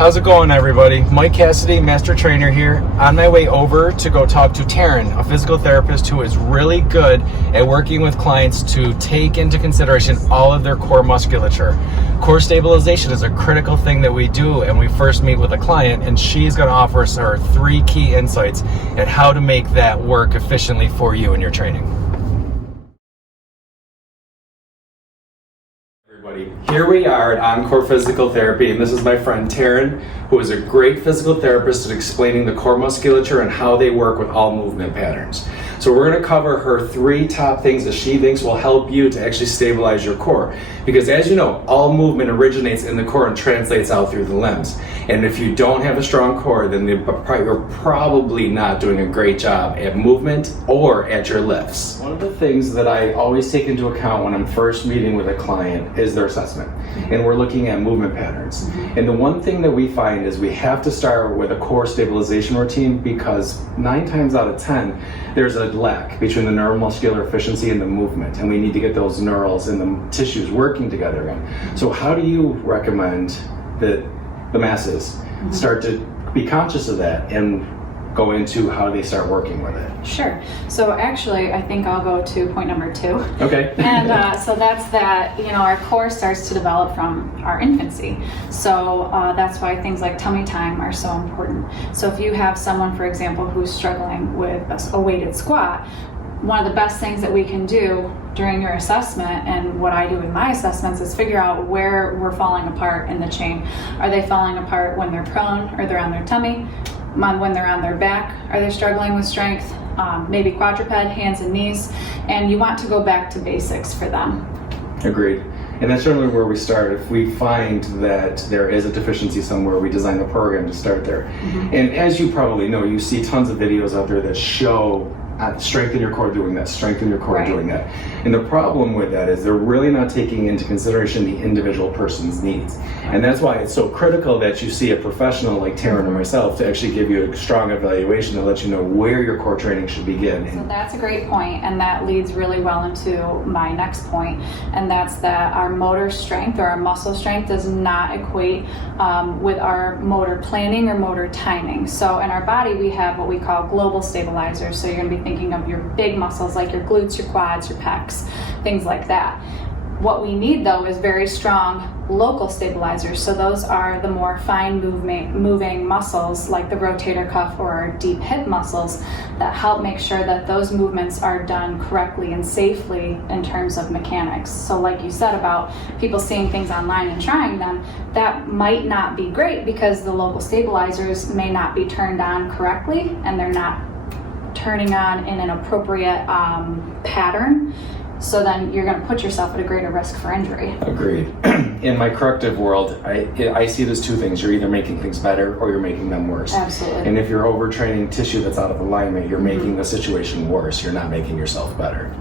How's it going, everybody? Mike Cassidy, Master Trainer here, on my way over to go talk to Taryn, a physical therapist who is really good at working with clients to take into consideration all of their core musculature. Core stabilization is a critical thing that we do, and we first meet with a client, and she's going to offer us her 3 key insights at how to make that work efficiently for you in your training. Here we are at Encore Physical Therapy, and this is my friend Taryn, who is a great physical therapist at explaining the core musculature and how they work with all movement patterns. So we're going to cover her 3 top things that she thinks will help you to actually stabilize your core. Because as you know, all movement originates in the core and translates out through the limbs. And if you don't have a strong core, then you're probably not doing a great job at movement or at your lifts. One of the things that I always take into account when I'm first meeting with a client is their assessment. And we're looking at movement patterns. And the one thing that we find is we have to start with a core stabilization routine, because 9 times out of 10, there's a lack between the neuromuscular efficiency and the movement, and we need to get those neurals and the tissues working together again. So how do you recommend that the masses start to be conscious of that and go into how they start working with it? Sure. So actually, I think I'll go to point number 2. Okay. And so that's that, our core starts to develop from our infancy. So that's why things like tummy time are so important. So if you have someone, for example, who's struggling with a weighted squat, one of the best things that we can do during your assessment, and what I do in my assessments, is figure out where we're falling apart in the chain. Are they falling apart when they're prone, or they're on their tummy? When they're on their back? Are they struggling with strength? Maybe quadruped, hands and knees. And you want to go back to basics for them. Agreed. And that's certainly where we start. If we find that there is a deficiency somewhere, we design the program to start there. And as you probably know, you see tons of videos out there that show strengthen your core doing that, strengthen your core doing that. And the problem with that is they're really not taking into consideration the individual person's needs. And that's why it's so critical that you see a professional like Taryn or myself to actually give you a strong evaluation to let you know where your core training should begin. So that's a great point, and that leads really well into my next point, and that's that our motor strength or our muscle strength does not equate with our motor planning or motor timing. So in our body, we have what we call global stabilizers. So you're going to be thinking of your big muscles like your glutes, your quads, your pecs, things like that. What we need, though, is very strong local stabilizers. So those are the more fine moving muscles like the rotator cuff or our deep hip muscles that help make sure that those movements are done correctly and safely in terms of mechanics. So like you said about people seeing things online and trying them, that might not be great because the local stabilizers may not be turned on correctly, and they're not turning on in an appropriate pattern. So then you're going to put yourself at a greater risk for injury. Agreed. In my corrective world, I see there's 2 things. You're either making things better or you're making them worse. Absolutely. And if you're overtraining tissue that's out of alignment, you're making the situation worse. You're not making yourself better.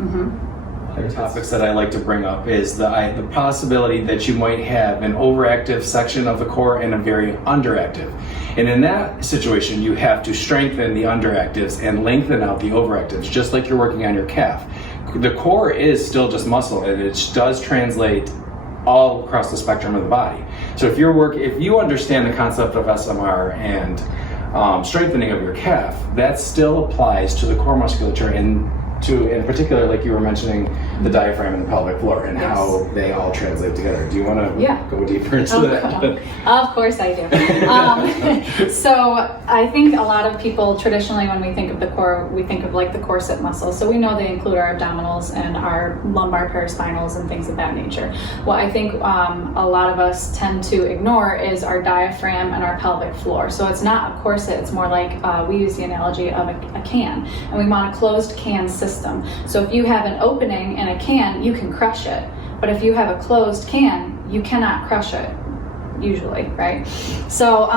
Other topics that I like to bring up is the possibility that you might have an overactive section of the core and a very underactive. And in that situation, you have to strengthen the underactives and lengthen out the overactives, just like you're working on your calf. The core is still just muscle, and it does translate all across the spectrum of the body. So if you understand the concept of SMR and strengthening of your calf, that still applies to the core musculature, and in particular, like you were mentioning, the diaphragm and the pelvic floor and how they all translate together. Do you want to go deeper into that? Of course I do. So I think a lot of people traditionally, when we think of the core, we think of like the corset muscles. So we know they include our abdominals and our lumbar paraspinals and things of that nature. What I think a lot of us tend to ignore is our diaphragm and our pelvic floor. So it's not a corset, it's more like we use the analogy of a can, and we want a closed can system. So if you have an opening in a can, you can crush it. But if you have a closed can, you cannot crush it, usually, right? So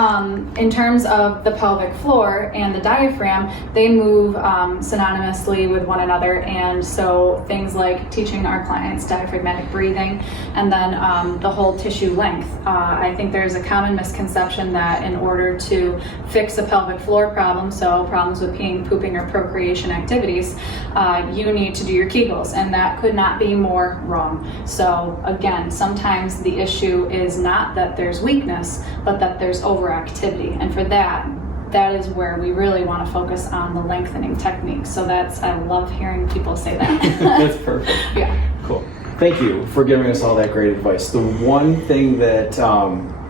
in terms of the pelvic floor and the diaphragm, they move synonymously with one another. And so things like teaching our clients diaphragmatic breathing, and then the whole tissue length. I think there's a common misconception that in order to fix a pelvic floor problem, so problems with peeing, pooping, or procreation activities, you need to do your Kegels, and that could not be more wrong. So again, sometimes the issue is not that there's there's weakness, but that there's overactivity. And for that is where we really want to focus on the lengthening technique. So I love hearing people say that. That's perfect. Yeah. Cool. Thank you for giving us all that great advice. The one thing that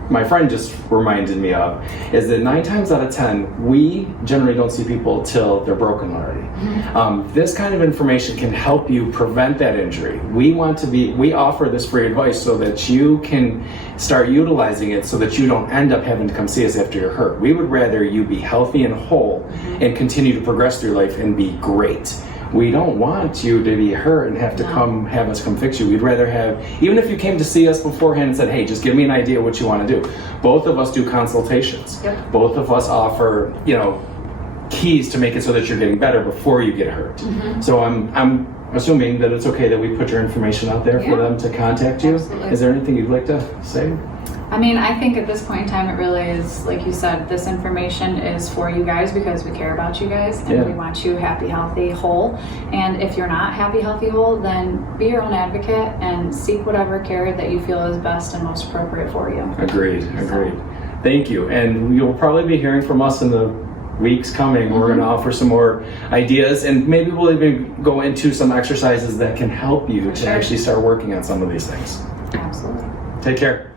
my friend just reminded me of is that 9 times out of 10, we generally don't see people till they're broken already. Mm-hmm. This kind of information can help you prevent that injury. We offer this free advice so that you can start utilizing it so that you don't end up having to come see us after you're hurt. We would rather you be healthy and whole and continue to progress through life and be great. We don't want you to be hurt and have to have us come fix you. We'd rather have, even if you came to see us beforehand and said, hey, just give me an idea what you want to do. Both of us do consultations. Yep. Both of us offer, keys to make it so that you're getting better before you get hurt. Mm-hmm. So I'm assuming that it's okay that we put your information out there for them to contact you. Absolutely. Is there anything you'd like to say? I mean, I think at this point in time, it really is, like you said, this information is for you guys because we care about you guys and we want you happy, healthy, whole. And if you're not happy, healthy, whole, then be your own advocate and seek whatever care that you feel is best and most appropriate for you. Agreed. Thank you. And you'll probably be hearing from us in the weeks coming. We're going to offer some more ideas, and maybe we'll even go into some exercises that can help you to actually start working on some of these things. Absolutely. Take care.